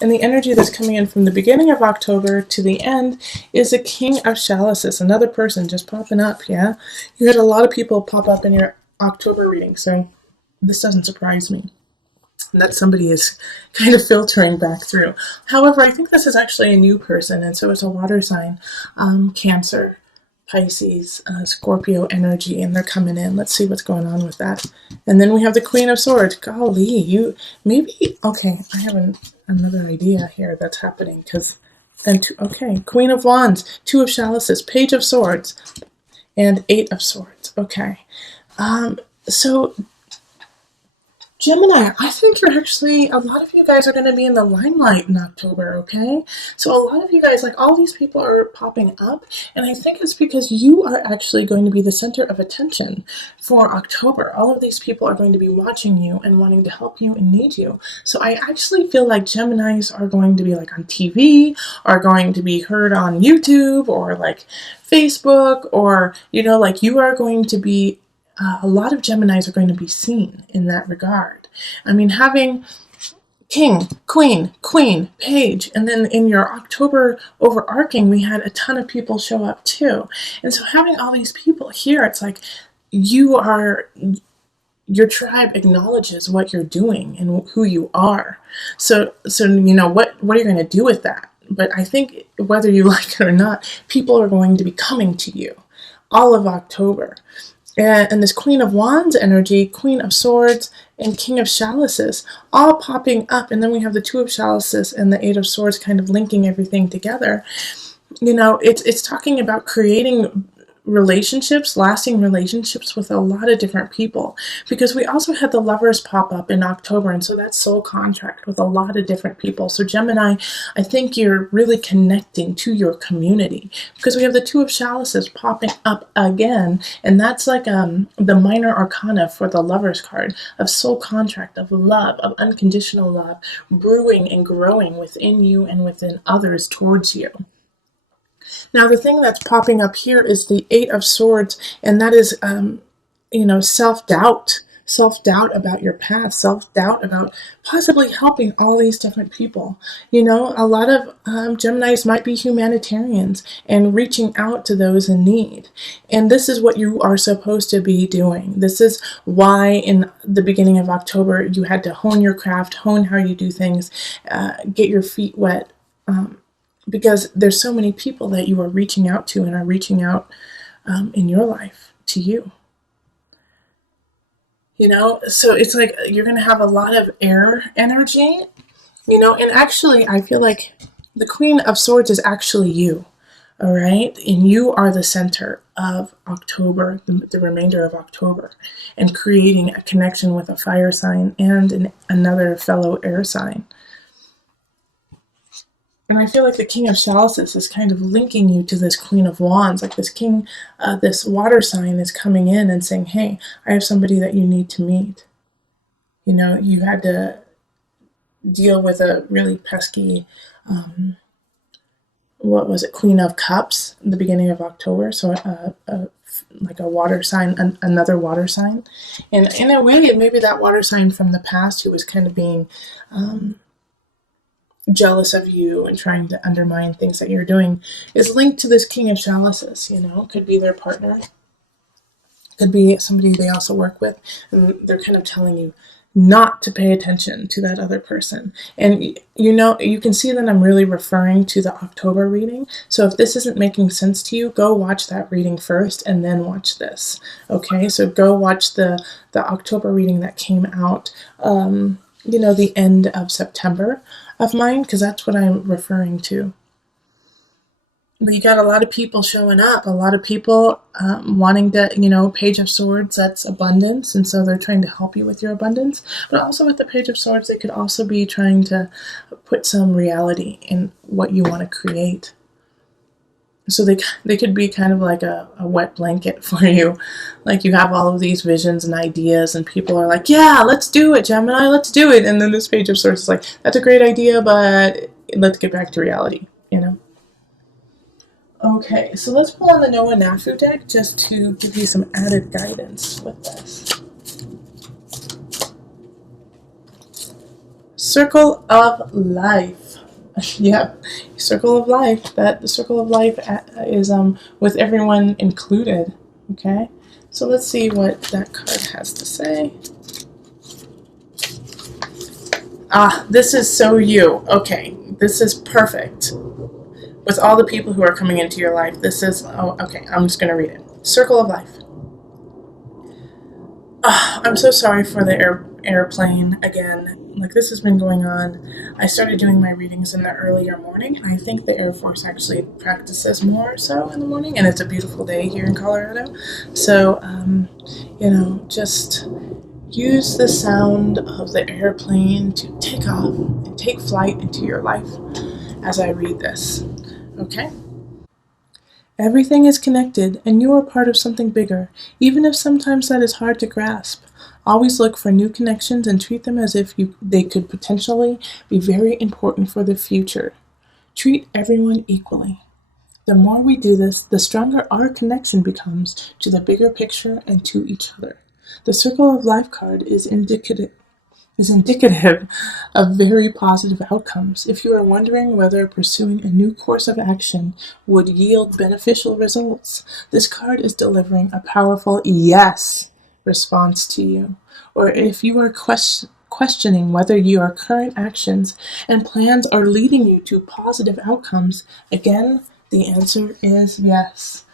And the energy that's coming in from the beginning of October to the end is the King of Chalices, another person just popping up, yeah? You had a lot of people pop up in your October reading, so this doesn't surprise me that somebody is kind of filtering back through. However, I think this is actually a new person, and so it's a water sign, Cancer, Pisces, Scorpio energy, and they're coming in. Let's see what's going on with that. And then we have the Queen of Swords. Golly, you maybe okay. I have another idea here that's happening because, okay, Queen of Wands, Two of Chalices, Page of Swords, and Eight of Swords. Okay, so Gemini, I think you're actually, a lot of you guys are going to be in the limelight in October, okay? So a lot of you guys, like all these people are popping up, and I think it's because you are actually going to be the center of attention for October. All of these people are going to be watching you and wanting to help you and need you. So I actually feel like Geminis are going to be like on TV, are going to be heard on YouTube or like Facebook, or, you know, like you are going to be a lot of Geminis are going to be seen in that regard. I mean, having King, Queen, Page, and then in your October overarching, we had a ton of people show up too. And so having all these people here, it's like your tribe acknowledges what you're doing and who you are. So you know, what are you going to do with that? But I think whether you like it or not, people are going to be coming to you all of October. And this Queen of Wands energy, Queen of Swords, and King of Chalices all popping up. And then we have the Two of Chalices and the Eight of Swords kind of linking everything together. You know, it's talking about creating relationships, lasting relationships with a lot of different people, because we also had the Lovers pop up in October, and so that's soul contract with a lot of different people. So Gemini, I think you're really connecting to your community, because we have the Two of Chalices popping up again, and that's like the minor arcana for the Lovers card of soul contract, of love, of unconditional love, brewing and growing within you and within others towards you. Now, the thing that's popping up here is the Eight of Swords, and that is, you know, self-doubt about your past, self-doubt about possibly helping all these different people. You know, a lot of Geminis might be humanitarians and reaching out to those in need. And this is what you are supposed to be doing. This is why in the beginning of October, you had to hone your craft, hone how you do things, get your feet wet, because there's so many people that you are reaching out to and are reaching out in your life to you. You know, so it's like you're going to have a lot of air energy, you know, and actually I feel like the Queen of Swords is actually you, all right? And you are the center of October, the remainder of October, and creating a connection with a fire sign and another fellow air sign. And I feel like the King of Chalices is kind of linking you to this Queen of Wands. Like this king, this water sign is coming in and saying, hey, I have somebody that you need to meet. You know, you had to deal with a really pesky, what was it, Queen of Cups in the beginning of October. So like a water sign, another water sign. And in a way, maybe that water sign from the past who was kind of being jealous of you and trying to undermine things that you're doing is linked to this King of Chalices. You know, could be their partner, could be somebody they also work with, and they're kind of telling you not to pay attention to that other person. And you know, you can see that I'm really referring to the October reading. So if this isn't making sense to you, go watch that reading first and then watch this. Okay, so go watch the October reading that came out you know, the end of September of mine, because that's what I'm referring to. But you got a lot of people showing up, a lot of people wanting to, you know, Page of Swords, that's abundance, and so they're trying to help you with your abundance. But also with the Page of Swords, they could also be trying to put some reality in what you want to create. So they could be kind of like a wet blanket for you. Like you have all of these visions and ideas and people are like, yeah, let's do it, Gemini, let's do it. And then this Page of Swords is like, that's a great idea, but let's get back to reality, you know? Okay, so let's pull on the Noah Nafu deck just to give you some added guidance with this. Circle of life. Yeah, circle of life. That the circle of life is with everyone included. Okay, so let's see what that card has to say. Ah, this is so you. Okay, this is perfect. With all the people who are coming into your life, this is, oh, okay, I'm just going to read it. Circle of life. Oh, I'm so sorry for the airplane again. Like, this has been going on. I started doing my readings in the earlier morning, and I think the Air Force actually practices more so in the morning, and it's a beautiful day here in Colorado. So, just use the sound of the airplane to take off and take flight into your life as I read this. Okay? Everything is connected, and you are part of something bigger, even if sometimes that is hard to grasp. Always look for new connections and treat them as if they could potentially be very important for the future. Treat everyone equally. The more we do this, the stronger our connection becomes to the bigger picture and to each other. The Circle of Life card is indicative of very positive outcomes. If you are wondering whether pursuing a new course of action would yield beneficial results, this card is delivering a powerful yes response to you. Or if you are questioning whether your current actions and plans are leading you to positive outcomes, again, the answer is yes.